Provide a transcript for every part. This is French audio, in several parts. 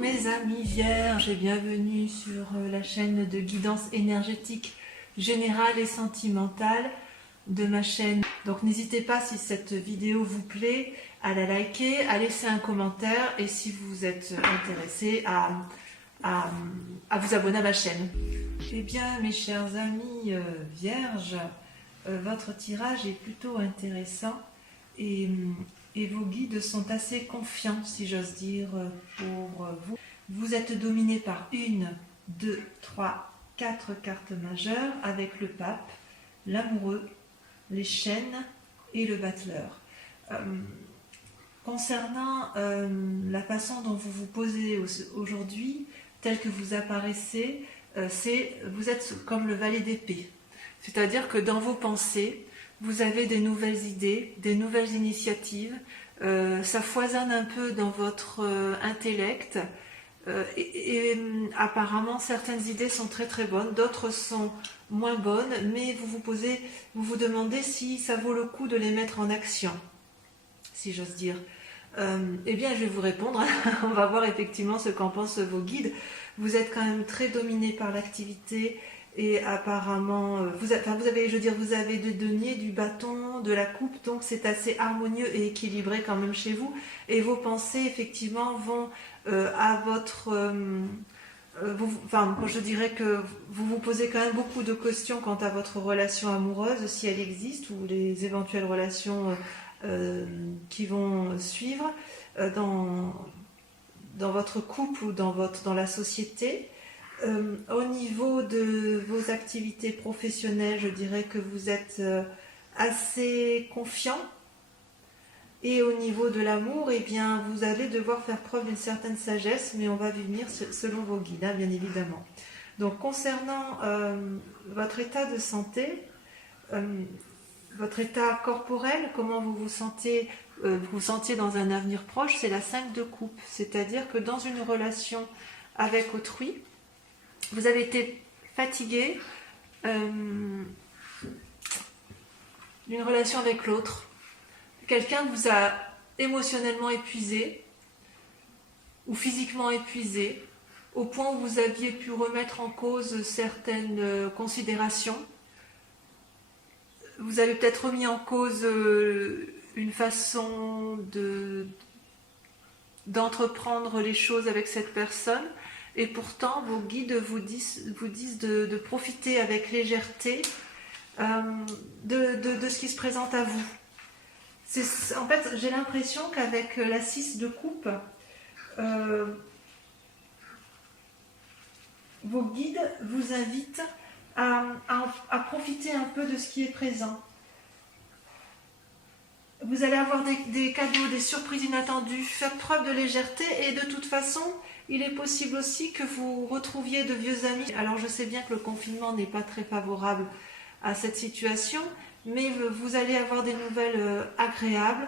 mes amis vierges et bienvenue sur la chaîne de guidance énergétique générale et sentimentale de ma chaîne. Donc n'hésitez pas, si cette vidéo vous plaît, à la liker, à laisser un commentaire et si vous êtes intéressé à vous abonner à ma chaîne. Eh bien mes chers amis vierges, votre tirage est plutôt intéressant et vos guides sont assez confiants, si j'ose dire, pour vous. Vous êtes dominé par 1, 2, 3, 4 cartes majeures avec le pape, l'amoureux, les chaînes et le battleur. Concernant la façon dont vous vous posez aujourd'hui, tel que vous apparaissez, vous êtes comme le valet d'épée. C'est-à-dire que dans vos pensées, vous avez des nouvelles idées, des nouvelles initiatives, ça foisonne un peu dans votre intellect et apparemment certaines idées sont très très bonnes, d'autres sont moins bonnes, mais vous vous demandez si ça vaut le coup de les mettre en action, si j'ose dire. Eh bien je vais vous répondre, on va voir effectivement ce qu'en pensent vos guides. Vous êtes quand même très dominé par l'activité. Et apparemment, vous avez des deniers, du bâton, de la coupe, donc c'est assez harmonieux et équilibré quand même chez vous. Et vos pensées, effectivement, vont à votre... je dirais que vous vous posez quand même beaucoup de questions quant à votre relation amoureuse, si elle existe, ou les éventuelles relations qui vont suivre dans votre couple ou dans la société. Au niveau de vos activités professionnelles, je dirais que vous êtes assez confiant. Et au niveau de l'amour, eh bien, vous allez devoir faire preuve d'une certaine sagesse, mais on va y venir selon vos guides, hein, bien évidemment. Donc, concernant votre état de santé, votre état corporel, comment vous vous sentiez dans un avenir proche, c'est la 5 de coupe. C'est-à-dire que dans une relation avec autrui, vous avez été fatigué d'une relation avec l'autre. Quelqu'un vous a émotionnellement épuisé ou physiquement épuisé, au point où vous aviez pu remettre en cause certaines considérations. Vous avez peut-être remis en cause une façon d'entreprendre les choses avec cette personne. Et pourtant, vos guides vous disent de profiter avec légèreté de ce qui se présente à vous. En fait, j'ai l'impression qu'avec la 6 de coupe, vos guides vous invitent à profiter un peu de ce qui est présent. Vous allez avoir des cadeaux, des surprises inattendues, faites preuve de légèreté et de toute façon, il est possible aussi que vous retrouviez de vieux amis. Alors je sais bien que le confinement n'est pas très favorable à cette situation, mais vous allez avoir des nouvelles agréables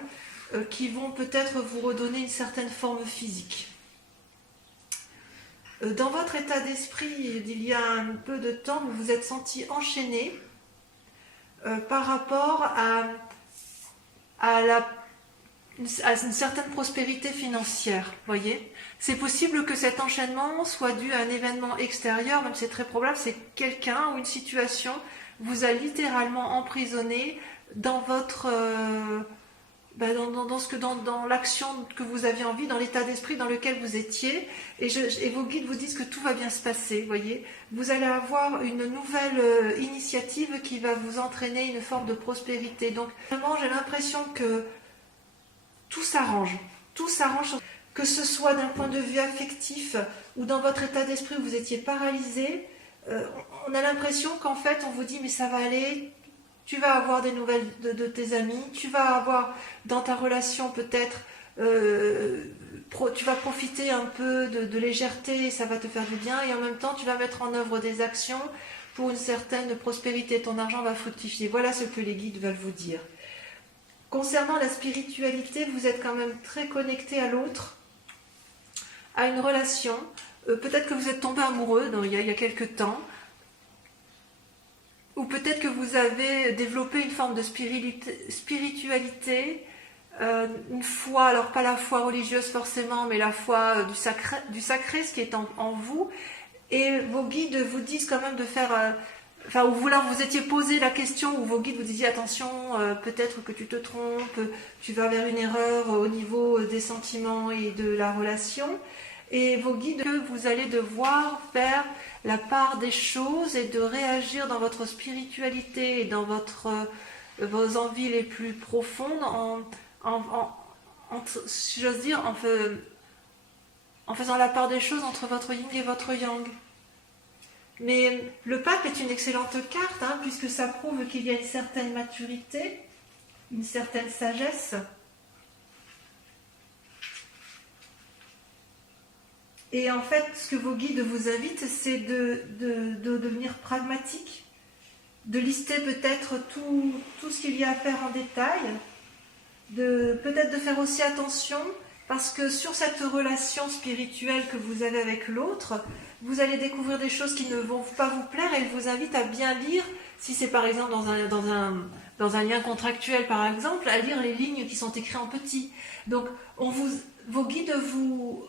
qui vont peut-être vous redonner une certaine forme physique. Dans votre état d'esprit, il y a un peu de temps, vous vous êtes senti enchaîné par rapport à une certaine prospérité financière, voyez. C'est possible que cet enchaînement soit dû à un événement extérieur, même c'est très probable, c'est quelqu'un ou une situation vous a littéralement emprisonné dans votre dans l'action que vous aviez envie, dans l'état d'esprit dans lequel vous étiez, et vos guides vous disent que tout va bien se passer, voyez. Vous allez avoir une nouvelle initiative qui va vous entraîner une forme de prospérité. Donc vraiment, j'ai l'impression que tout s'arrange, que ce soit d'un point de vue affectif ou dans votre état d'esprit où vous étiez paralysé. On a l'impression qu'en fait on vous dit mais ça va aller, tu vas avoir des nouvelles de tes amis, tu vas avoir dans ta relation peut-être, tu vas profiter un peu de légèreté et ça va te faire du bien, et en même temps tu vas mettre en œuvre des actions pour une certaine prospérité, ton argent va fructifier. Voilà ce que les guides veulent vous dire. Concernant la spiritualité, vous êtes quand même très connecté à l'autre, à une relation. Peut-être que vous êtes tombé amoureux il y a quelques temps, ou peut-être que vous avez développé une forme de spiritualité une foi, alors pas la foi religieuse forcément, mais la foi du sacré, ce qui est en vous. Et vos guides vous disent quand même de faire... Enfin, ou vous étiez posé la question, où vos guides vous disaient attention, peut-être que tu te trompes, tu vas vers une erreur au niveau des sentiments et de la relation. Et vos guides, vous allez devoir faire la part des choses et de réagir dans votre spiritualité et dans vos envies les plus profondes si j'ose dire, en faisant la part des choses entre votre yin et votre yang. Mais le pape est une excellente carte, hein, puisque ça prouve qu'il y a une certaine maturité, une certaine sagesse. Et en fait, ce que vos guides vous invitent, c'est de devenir pragmatique, de lister peut-être tout ce qu'il y a à faire en détail, peut-être de faire aussi attention, parce que sur cette relation spirituelle que vous avez avec l'autre, vous allez découvrir des choses qui ne vont pas vous plaire, et elle vous invite à bien lire, si c'est par exemple dans un lien contractuel par exemple, à lire les lignes qui sont écrites en petit. Donc vos guides vous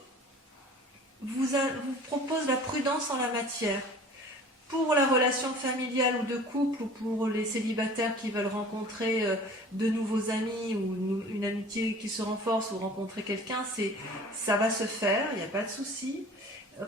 proposent la prudence en la matière. Pour la relation familiale ou de couple, ou pour les célibataires qui veulent rencontrer de nouveaux amis ou une amitié qui se renforce ou rencontrer quelqu'un, ça va se faire, il n'y a pas de souci.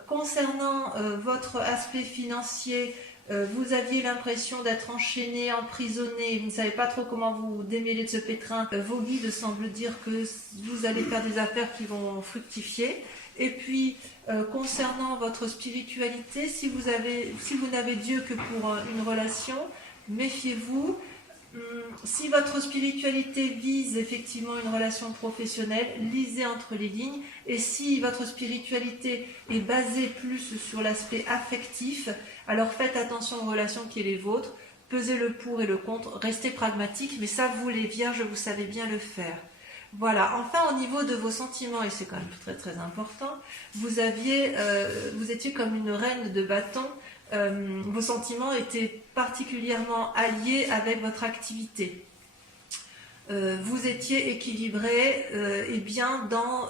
Concernant votre aspect financier, vous aviez l'impression d'être enchaîné, emprisonné, vous ne savez pas trop comment vous démêler de ce pétrin. Vos guides semblent dire que vous allez faire des affaires qui vont fructifier. Et puis, concernant votre spiritualité, si vous n'avez Dieu que pour une relation, méfiez-vous. Si votre spiritualité vise effectivement une relation professionnelle, lisez entre les lignes. Et si votre spiritualité est basée plus sur l'aspect affectif, alors faites attention aux relations qui sont les vôtres, pesez le pour et le contre, restez pragmatique, mais ça, vous les vierges, vous savez bien le faire. Voilà, enfin au niveau de vos sentiments, et c'est quand même très très important, vous étiez comme une reine de bâton. Vos sentiments étaient particulièrement alliés avec votre activité. Vous étiez équilibré et bien dans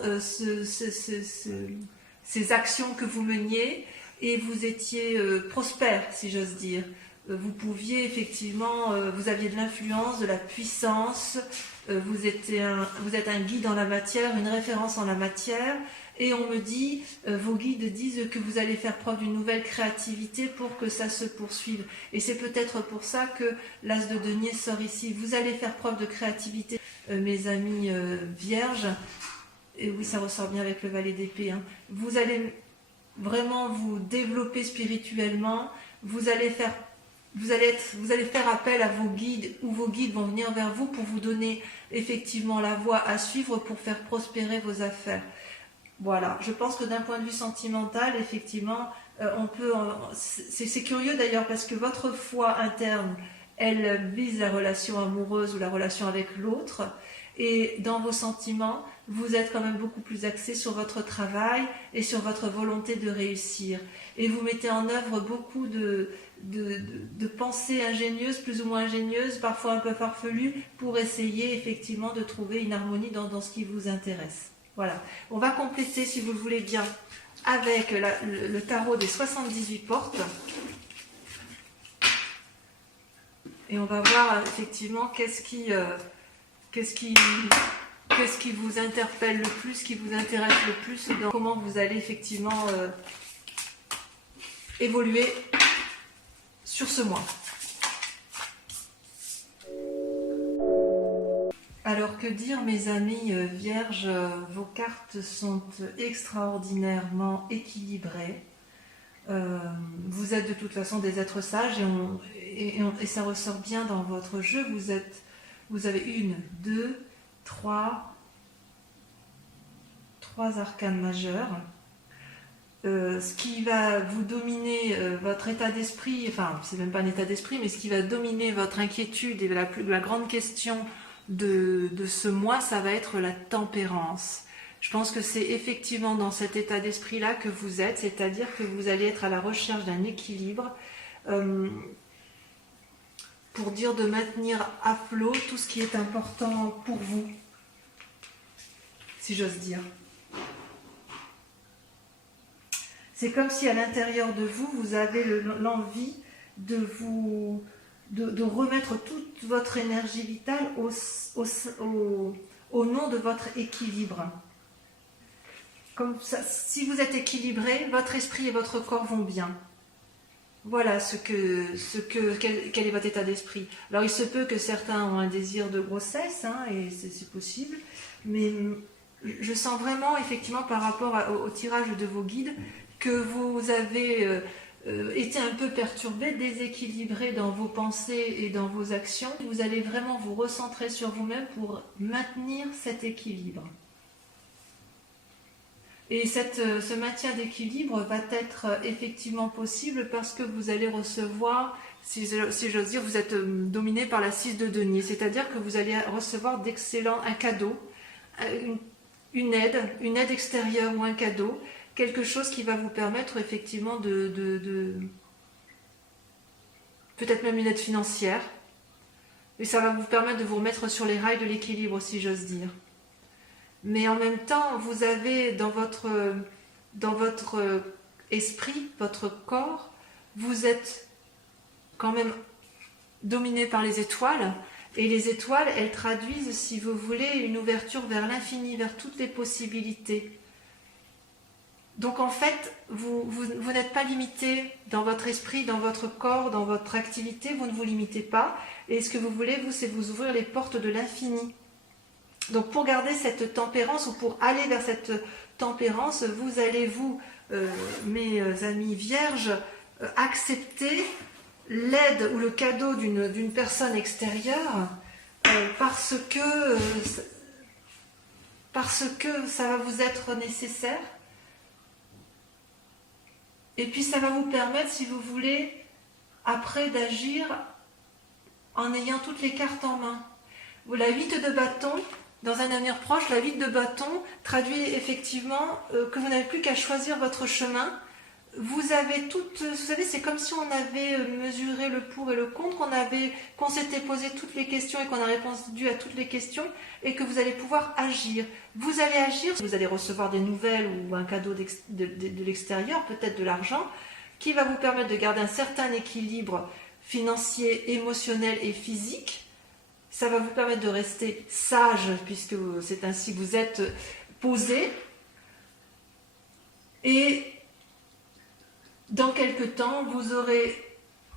ces actions que vous meniez, et vous étiez prospère, si j'ose dire. Vous pouviez effectivement, vous aviez de l'influence, de la puissance, vous êtes un guide en la matière, une référence en la matière. Et on me dit, vos guides disent que vous allez faire preuve d'une nouvelle créativité pour que ça se poursuive. Et c'est peut-être pour ça que l'as de denier sort ici. Vous allez faire preuve de créativité, mes amis vierges. Et oui, ça ressort bien avec le valet d'épée. Hein. Vous allez vraiment vous développer spirituellement. Vous allez faire appel à vos guides, ou vos guides vont venir vers vous pour vous donner effectivement la voie à suivre pour faire prospérer vos affaires. Voilà, je pense que d'un point de vue sentimental, effectivement, c'est curieux d'ailleurs, parce que votre foi interne, elle vise la relation amoureuse ou la relation avec l'autre, et dans vos sentiments, vous êtes quand même beaucoup plus axé sur votre travail et sur votre volonté de réussir. Et vous mettez en œuvre beaucoup de pensées ingénieuses, plus ou moins ingénieuses, parfois un peu farfelues, pour essayer effectivement de trouver une harmonie dans ce qui vous intéresse. Voilà, on va compléter, si vous le voulez bien, avec le tarot des 78 portes. Et on va voir effectivement qu'est-ce qui vous interpelle le plus, qui vous intéresse le plus, dans comment vous allez effectivement évoluer sur ce mois. Alors que dire, mes amis vierges, vos cartes sont extraordinairement équilibrées. Vous êtes de toute façon des êtres sages, et ça ressort bien dans votre jeu. Vous avez 3 arcanes majeures. Ce qui va vous dominer votre état d'esprit, enfin c'est même pas un état d'esprit, mais ce qui va dominer votre inquiétude et la grande question de ce mois, ça va être la tempérance. Je pense que c'est effectivement dans cet état d'esprit-là que vous êtes, c'est-à-dire que vous allez être à la recherche d'un équilibre pour dire de maintenir à flot tout ce qui est important pour vous. si j'ose dire. C'est comme si à l'intérieur de vous, vous avez l'envie de remettre toute votre énergie vitale au nom de votre équilibre. Comme ça, si vous êtes équilibré, votre esprit et votre corps vont bien. Voilà quel est votre état d'esprit. Alors il se peut que certains ont un désir de grossesse, hein, et c'est possible, mais je sens vraiment effectivement par rapport au tirage de vos guides que vous avez été un peu perturbé, déséquilibré dans vos pensées et dans vos actions. Vous allez vraiment vous recentrer sur vous-même pour maintenir cet équilibre. Et ce maintien d'équilibre va être effectivement possible parce que vous allez recevoir, si j'ose dire, vous êtes dominé par la 6 de denier, c'est-à-dire que vous allez recevoir un cadeau, une aide extérieure ou un cadeau, quelque chose qui va vous permettre effectivement peut-être même une aide financière, et ça va vous permettre de vous remettre sur les rails de l'équilibre, si j'ose dire. Mais en même temps, vous avez dans votre esprit, votre corps, vous êtes quand même dominé par les étoiles. Et les étoiles, elles traduisent, si vous voulez, une ouverture vers l'infini, vers toutes les possibilités. Donc en fait, vous n'êtes pas limité dans votre esprit, dans votre corps, dans votre activité, vous ne vous limitez pas. Et ce que vous voulez, vous, c'est vous ouvrir les portes de l'infini. Donc pour garder cette tempérance ou pour aller vers cette tempérance, vous allez mes amis vierges, accepter l'aide ou le cadeau d'une personne extérieure parce que ça va vous être nécessaire. Et puis ça va vous permettre, si vous voulez, après d'agir en ayant toutes les cartes en main. La 8 de bâton, dans un avenir proche, la 8 de bâton traduit effectivement que vous n'avez plus qu'à choisir votre chemin. Vous avez vous savez, c'est comme si on avait mesuré le pour et le contre, qu'on s'était posé toutes les questions et qu'on a répondu à toutes les questions et que vous allez pouvoir agir. Vous allez agir, vous allez recevoir des nouvelles ou un cadeau de l'extérieur, peut-être de l'argent, qui va vous permettre de garder un certain équilibre financier, émotionnel et physique. Ça va vous permettre de rester sage, puisque c'est ainsi que vous êtes posé. Et dans quelque temps, vous aurez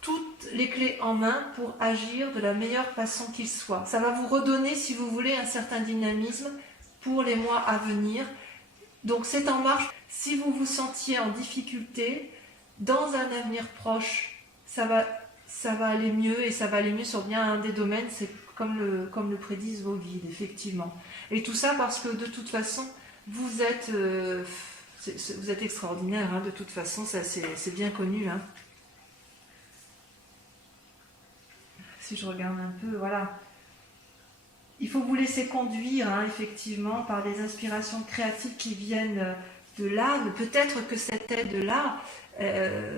toutes les clés en main pour agir de la meilleure façon qu'il soit. Ça va vous redonner, si vous voulez, un certain dynamisme pour les mois à venir. Donc c'est en marche. Si vous vous sentiez en difficulté, dans un avenir proche, ça va aller mieux, et ça va aller mieux sur bien un des domaines, c'est comme le prédisent vos guides, effectivement. Et tout ça parce que de toute façon, vous êtes extraordinaire, hein, de toute façon, ça c'est bien connu. Hein. Si je regarde un peu, voilà. Il faut vous laisser conduire, hein, effectivement, par des inspirations créatives qui viennent de l'âme. Peut-être que cette aide-là,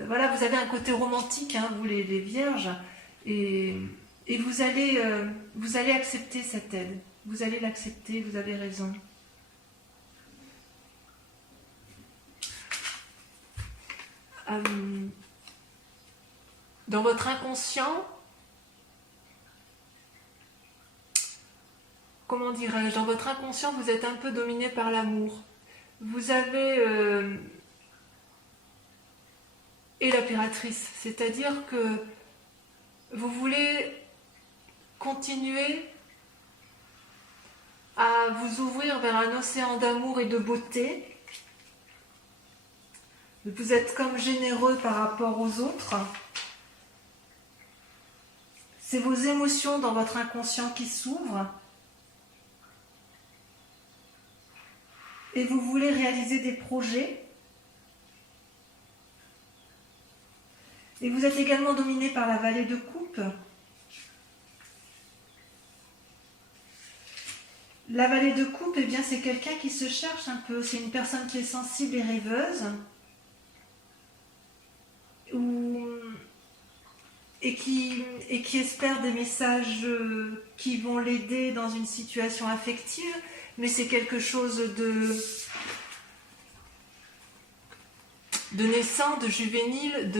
voilà, vous avez un côté romantique, hein, vous les vierges, et vous allez accepter cette aide. Vous allez l'accepter, vous avez raison. Dans votre inconscient, comment dirais-je, dans votre inconscient, vous êtes un peu dominé par l'amour. Vous avez et l'impératrice, c'est-à-dire que vous voulez continuer à vous ouvrir vers un océan d'amour et de beauté. Vous êtes comme généreux par rapport aux autres. C'est vos émotions dans votre inconscient qui s'ouvrent. Et vous voulez réaliser des projets. Et vous êtes également dominé par la vallée de coupe. La vallée de coupe, eh bien, c'est quelqu'un qui se cherche un peu. C'est une personne qui est sensible et rêveuse. Et qui espère des messages qui vont l'aider dans une situation affective. mais c'est quelque chose de naissant, de juvénile,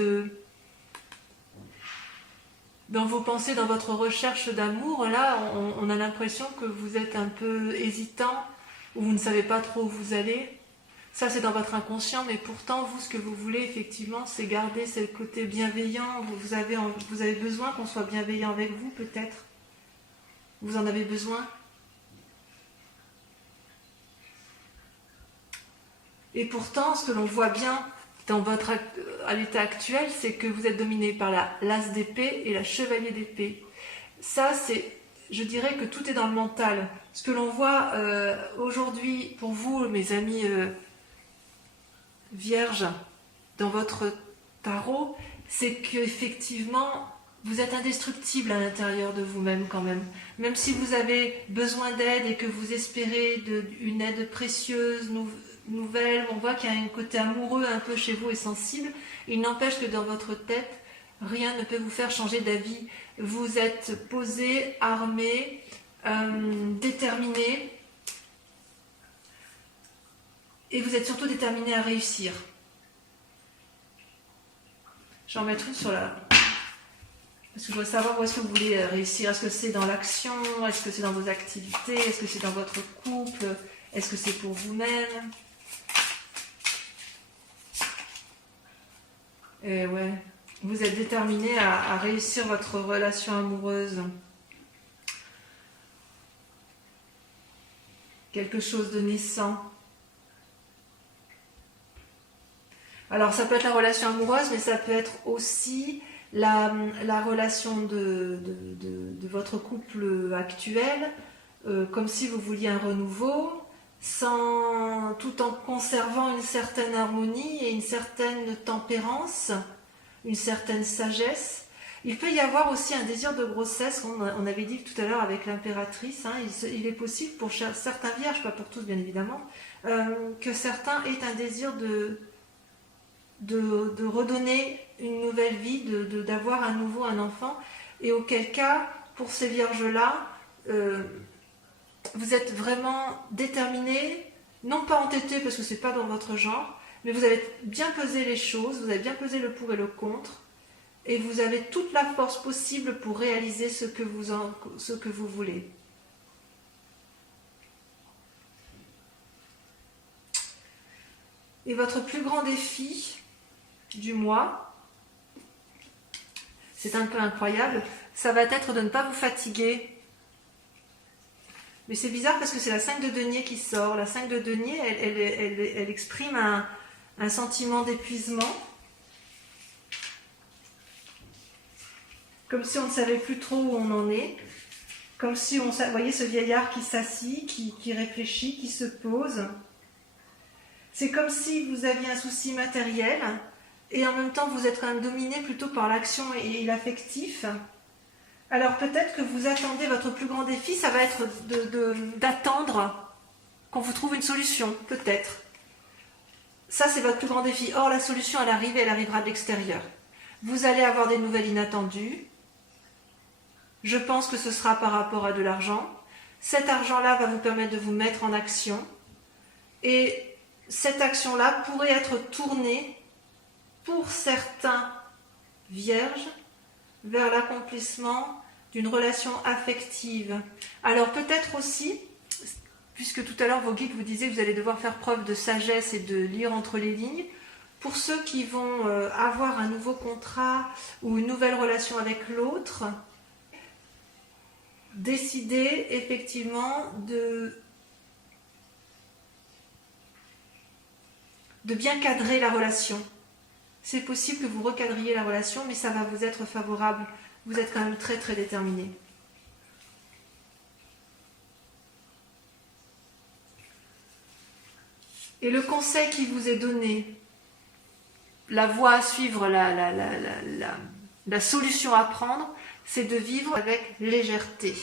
dans vos pensées, dans votre recherche d'amour. Là, on a l'impression que vous êtes un peu hésitant, ou vous ne savez pas trop où vous allez. Ça, c'est dans votre inconscient, mais pourtant, vous, ce que vous voulez, effectivement, c'est garder ce côté bienveillant. Vous avez besoin qu'on soit bienveillant avec vous, peut-être. Vous en avez besoin. Et pourtant, ce que l'on voit bien à l'état actuel, c'est que vous êtes dominé par l'as d'épée et la chevalier d'épée. Ça, je dirais que tout est dans le mental. Ce que l'on voit aujourd'hui, pour vous, mes amis vierges, dans votre tarot, c'est qu'effectivement, vous êtes indestructible à l'intérieur de vous-même quand même. Même si vous avez besoin d'aide et que vous espérez une aide précieuse, nouvelle, on voit qu'il y a un côté amoureux un peu chez vous et sensible. Il n'empêche que dans votre tête, rien ne peut vous faire changer d'avis. Vous êtes posé, armé, déterminé, et vous êtes surtout déterminé à réussir. Je vais en mettre une sur la... Parce que je veux savoir où est-ce que vous voulez réussir. Est-ce que c'est dans l'action? Est-ce que c'est dans vos activités? Est-ce que c'est dans votre couple? Est-ce que c'est pour vous-même? Et ouais, vous êtes déterminé à réussir votre relation amoureuse. Quelque chose de naissant. Alors ça peut être la relation amoureuse, mais ça peut être aussi la relation de votre couple actuel, comme si vous vouliez un renouveau, tout en conservant une certaine harmonie et une certaine tempérance, une certaine sagesse. Il peut y avoir aussi un désir de grossesse, on avait dit tout à l'heure avec l'impératrice, hein, il est possible pour certains vierges, pas pour tous bien évidemment, que certains aient un désir de redonner une nouvelle vie, d'avoir à nouveau un enfant, et auquel cas, pour ces vierges-là, vous êtes vraiment déterminés, non pas entêtés parce que c'est pas dans votre genre, mais vous avez bien pesé les choses, vous avez bien pesé le pour et le contre, et vous avez toute la force possible pour réaliser ce que vous voulez. Et votre plus grand défi du mois, c'est un peu incroyable, ça va être de ne pas vous fatiguer. Mais c'est bizarre parce que c'est la 5 de denier qui sort. La 5 de denier, elle exprime un sentiment d'épuisement. Comme si on ne savait plus trop où on en est. Comme si vous voyez ce vieillard qui s'assit, qui réfléchit, qui se pose. C'est comme si vous aviez un souci matériel et en même temps vous êtes quand même dominé plutôt par l'action et l'affectif. Alors peut-être que vous attendez, votre plus grand défi, ça va être d'attendre qu'on vous trouve une solution, peut-être. Ça, c'est votre plus grand défi. Or, la solution, elle arrivera de l'extérieur. Vous allez avoir des nouvelles inattendues. Je pense que ce sera par rapport à de l'argent. Cet argent-là va vous permettre de vous mettre en action. Et cette action-là pourrait être tournée, pour certains vierges, vers l'accomplissement d'une relation affective. Alors peut-être aussi, puisque tout à l'heure vos guides vous disaient que vous allez devoir faire preuve de sagesse et de lire entre les lignes, pour ceux qui vont avoir un nouveau contrat ou une nouvelle relation avec l'autre, décider effectivement de bien cadrer la relation. C'est possible que vous recadriez la relation, mais ça va vous être favorable. Vous êtes quand même très très déterminé. Et le conseil qui vous est donné, la voie à suivre, la solution à prendre, c'est de vivre avec légèreté.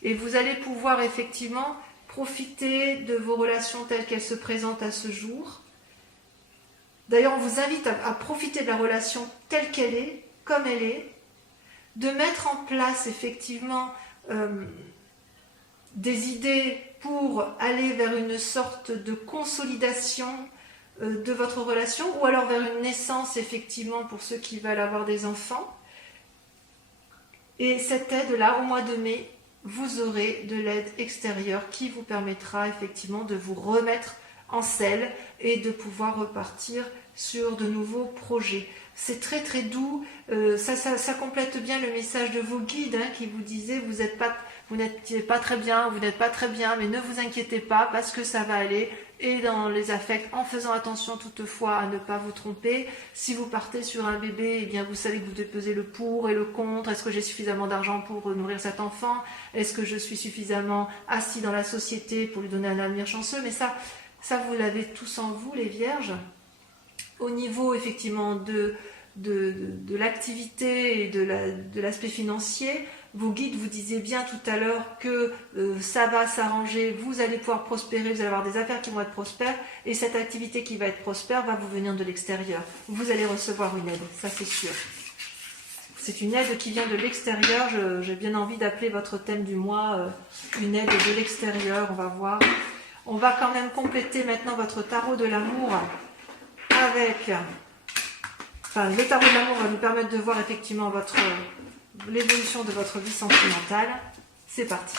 Et vous allez pouvoir effectivement profiter de vos relations telles qu'elles se présentent à ce jour. D'ailleurs, on vous invite à profiter de la relation telle qu'elle est, comme elle est, de mettre en place effectivement des idées pour aller vers une sorte de consolidation de votre relation, ou alors vers une naissance, effectivement, pour ceux qui veulent avoir des enfants. Et cette aide-là, au mois de mai, vous aurez de l'aide extérieure qui vous permettra effectivement de vous remettre en selle et de pouvoir repartir sur de nouveaux projets. C'est très très doux, ça complète bien le message de vos guides qui vous disaient vous n'êtes pas très bien, mais ne vous inquiétez pas parce que ça va aller. Et dans les affects, en faisant attention toutefois à ne pas vous tromper. Si vous partez sur un bébé, eh bien vous savez que vous devez peser le pour et le contre. Est-ce que j'ai suffisamment d'argent pour nourrir cet enfant? Est-ce que je suis suffisamment assis dans la société pour lui donner un avenir chanceux? Mais ça vous l'avez tous en vous, les vierges. Au niveau effectivement de l'activité et de l'aspect financier, vos guides vous disaient bien tout à l'heure que ça va s'arranger, vous allez pouvoir prospérer, vous allez avoir des affaires qui vont être prospères, et cette activité qui va être prospère va vous venir de l'extérieur. Vous allez recevoir une aide, ça c'est sûr. C'est une aide qui vient de l'extérieur. J'ai bien envie d'appeler votre thème du mois une aide de l'extérieur. On va voir. On va quand même compléter maintenant votre tarot de l'amour avec... le tarot de l'amour va nous permettre de voir effectivement l'évolution de votre vie sentimentale. C'est parti.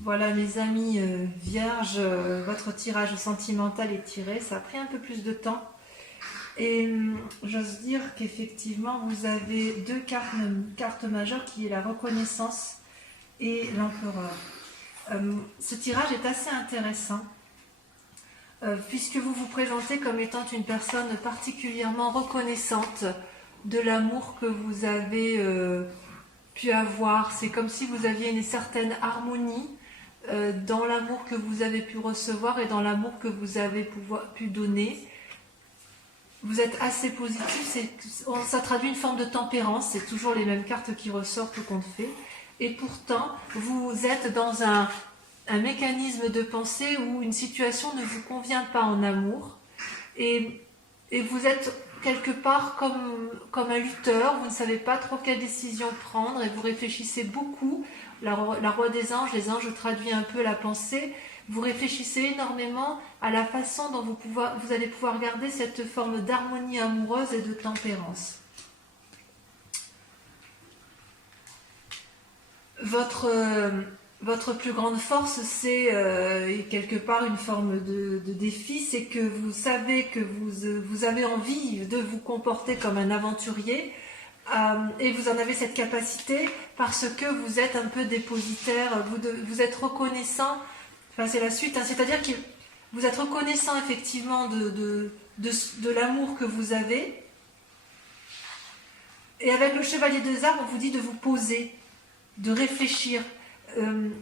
Voilà mes amis vierges, votre tirage sentimental est tiré. Ça a pris un peu plus de temps. Et j'ose dire qu'effectivement vous avez deux cartes majeures qui est la reconnaissance et l'empereur. Ce tirage est assez intéressant. Puisque vous vous présentez comme étant une personne particulièrement reconnaissante de l'amour que vous avez pu avoir. C'est comme si vous aviez une certaine harmonie dans l'amour que vous avez pu recevoir et dans l'amour que vous avez pu donner. Vous êtes assez positif, ça traduit une forme de tempérance, c'est toujours les mêmes cartes qui ressortent tout compte fait. Et pourtant, vous êtes dans un mécanisme de pensée où une situation ne vous convient pas en amour et vous êtes quelque part comme un lutteur, vous ne savez pas trop quelle décision prendre et vous réfléchissez beaucoup. La roi des anges, les anges traduisent un peu la pensée. Vous réfléchissez énormément à la façon dont vous allez pouvoir garder cette forme d'harmonie amoureuse et de tempérance. Votre plus grande force, c'est quelque part une forme de défi, c'est que vous savez que vous avez envie de vous comporter comme un aventurier et vous en avez cette capacité parce que vous êtes un peu dépositaire, vous êtes reconnaissant, enfin c'est la suite, c'est-à-dire que vous êtes reconnaissant effectivement de l'amour que vous avez. Et avec le chevalier des armes, on vous dit de vous poser, de réfléchir.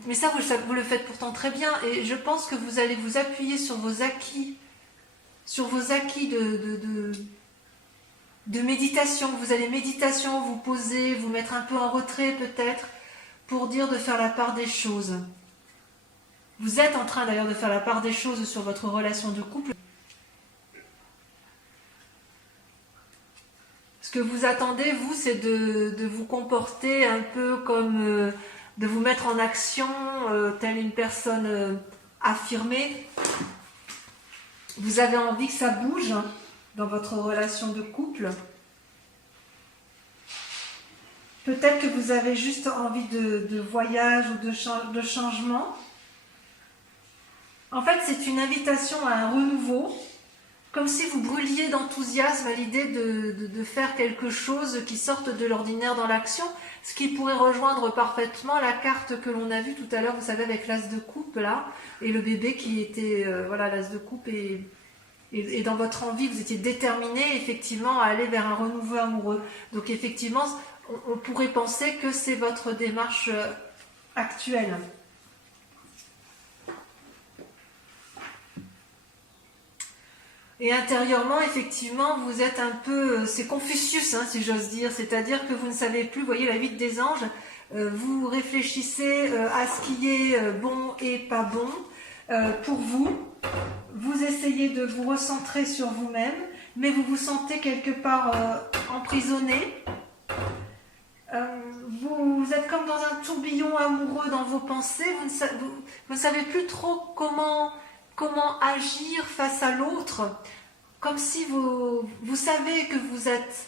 Mais ça, vous le faites pourtant très bien. Et je pense que vous allez vous appuyer sur vos acquis de méditation. Vous allez méditation, vous poser, vous mettre un peu en retrait peut-être, pour dire de faire la part des choses. Vous êtes en train d'ailleurs de faire la part des choses sur votre relation de couple. Ce que vous attendez, vous, c'est de vous comporter un peu comme... de vous mettre en action, telle une personne affirmée. Vous avez envie que ça bouge dans votre relation de couple. Peut-être que vous avez juste envie de voyage ou de changement. En fait, c'est une invitation à un renouveau, comme si vous brûliez d'enthousiasme à l'idée de faire quelque chose qui sorte de l'ordinaire dans l'action, ce qui pourrait rejoindre parfaitement la carte que l'on a vue tout à l'heure, vous savez, avec l'as de coupe là, et le bébé qui était, l'as de coupe, et dans votre envie, vous étiez déterminé effectivement à aller vers un renouveau amoureux. Donc effectivement, on pourrait penser que c'est votre démarche actuelle. Et intérieurement, effectivement, vous êtes un peu... c'est Confucius, si j'ose dire. C'est-à-dire que vous ne savez plus, vous voyez la 8 des anges, vous réfléchissez à ce qui est bon et pas bon pour vous. Vous essayez de vous recentrer sur vous-même, mais vous vous sentez quelque part emprisonné. vous êtes comme dans un tourbillon amoureux dans vos pensées, vous ne savez plus trop comment agir face à l'autre, comme si vous savez que vous êtes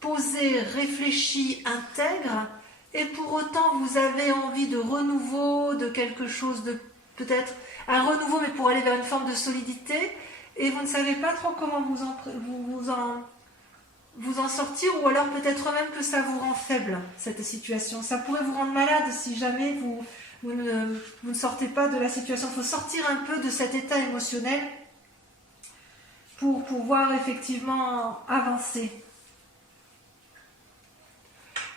posé, réfléchi, intègre, et pour autant vous avez envie de renouveau, de quelque chose de peut-être un renouveau, mais pour aller vers une forme de solidité, et vous ne savez pas trop comment vous en sortir, ou alors peut-être même que ça vous rend faible, cette situation. Ça pourrait vous rendre malade si jamais vous ne sortez pas de la situation. Il faut sortir un peu de cet état émotionnel pour pouvoir effectivement avancer.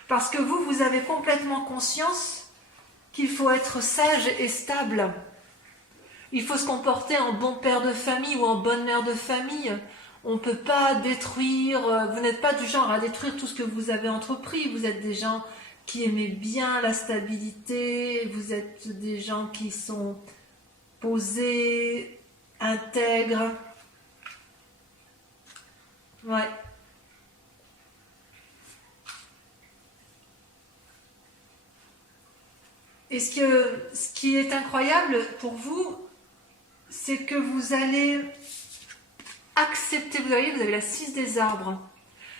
Parce que vous avez complètement conscience qu'il faut être sage et stable. Il faut se comporter en bon père de famille ou en bonne mère de famille. On ne peut pas détruire, vous n'êtes pas du genre à détruire tout ce que vous avez entrepris. Vous êtes des gens qui aimez bien la stabilité, vous êtes des gens qui sont posés, intègres. Ouais. Et ce qui est incroyable pour vous, c'est que vous allez accepter, vous avez la 6 des arbres.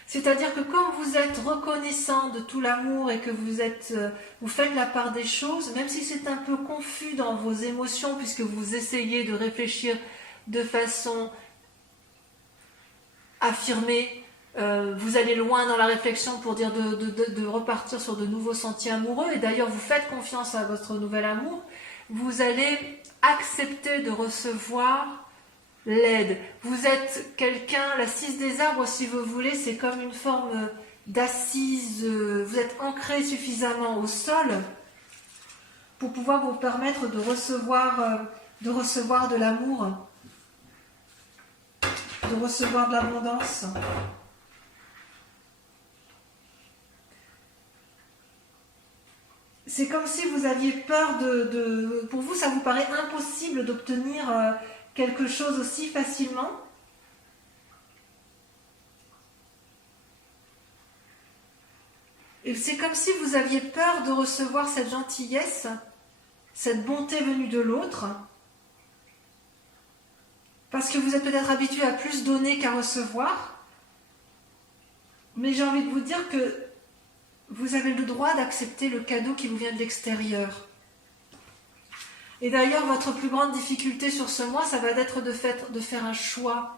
C'est-à-dire que quand vous êtes reconnaissant de tout l'amour et que vous faites la part des choses, même si c'est un peu confus dans vos émotions, puisque vous essayez de réfléchir de façon affirmée, vous allez loin dans la réflexion pour dire de repartir sur de nouveaux sentiers amoureux, et d'ailleurs vous faites confiance à votre nouvel amour, vous allez accepter de recevoir l'aide. Vous êtes quelqu'un, la 6 des arbres, si vous voulez, c'est comme une forme d'assise, vous êtes ancré suffisamment au sol pour pouvoir vous permettre de recevoir de l'amour, de recevoir de l'abondance. C'est comme si vous aviez peur pour vous, ça vous paraît impossible d'obtenir quelque chose aussi facilement. Et c'est comme si vous aviez peur de recevoir cette gentillesse, cette bonté venue de l'autre, parce que vous êtes peut-être habitué à plus donner qu'à recevoir. Mais j'ai envie de vous dire que vous avez le droit d'accepter le cadeau qui vous vient de l'extérieur. Et d'ailleurs, votre plus grande difficulté sur ce mois, ça va être de faire un choix.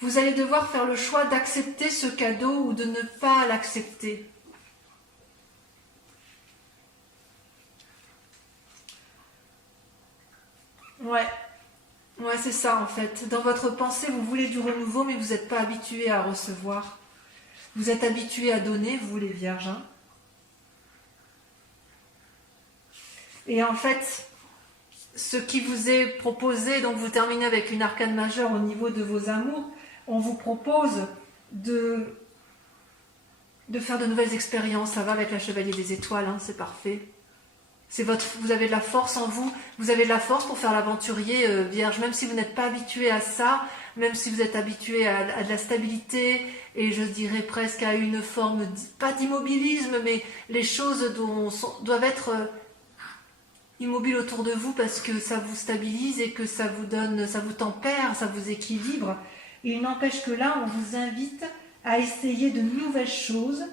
Vous allez devoir faire le choix d'accepter ce cadeau ou de ne pas l'accepter. Ouais, c'est ça en fait. Dans votre pensée, vous voulez du renouveau, mais vous n'êtes pas habitué à recevoir. Vous êtes habitué à donner, vous les vierges. Hein. Et en fait, ce qui vous est proposé, donc vous terminez avec une arcane majeure au niveau de vos amours, on vous propose de faire de nouvelles expériences. Ça va avec la chevalier des étoiles, hein, c'est parfait. Vous avez de la force en vous, vous avez de la force pour faire l'aventurier vierge, même si vous n'êtes pas habitué à ça, même si vous êtes habitué à de la stabilité, et je dirais presque à une forme, pas d'immobilisme, mais les choses doivent être immobiles autour de vous parce que ça vous stabilise et que ça vous tempère, ça vous équilibre. Et il n'empêche que là, on vous invite à essayer de nouvelles choses.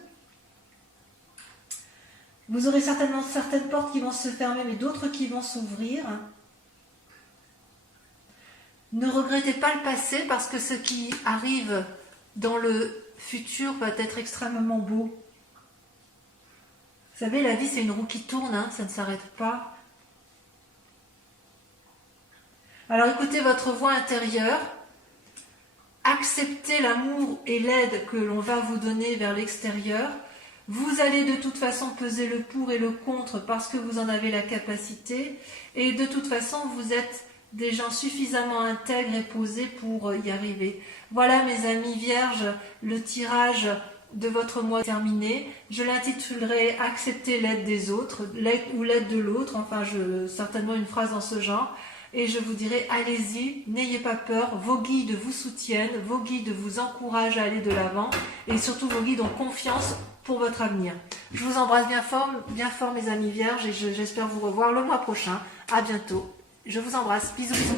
Vous aurez certainement certaines portes qui vont se fermer, mais d'autres qui vont s'ouvrir. Ne regrettez pas le passé, parce que ce qui arrive dans le futur va être extrêmement beau. Vous savez, la vie, c'est une roue qui tourne, hein, ça ne s'arrête pas. Alors écoutez votre voix intérieure, acceptez l'amour et l'aide que l'on va vous donner vers l'extérieur. Vous allez de toute façon peser le pour et le contre parce que vous en avez la capacité, et de toute façon vous êtes des gens suffisamment intègres et posés pour y arriver. Voilà mes amis vierges, le tirage de votre mois terminé. Je l'intitulerai « Accepter l'aide des autres », l'aide ou l'aide de l'autre, enfin certainement une phrase dans ce genre. Et je vous dirai, allez-y, n'ayez pas peur, vos guides vous soutiennent, vos guides vous encouragent à aller de l'avant, et surtout vos guides ont confiance pour votre avenir. Je vous embrasse bien fort mes amis vierges, et j'espère vous revoir le mois prochain. À bientôt. Je vous embrasse. Bisous, bisous.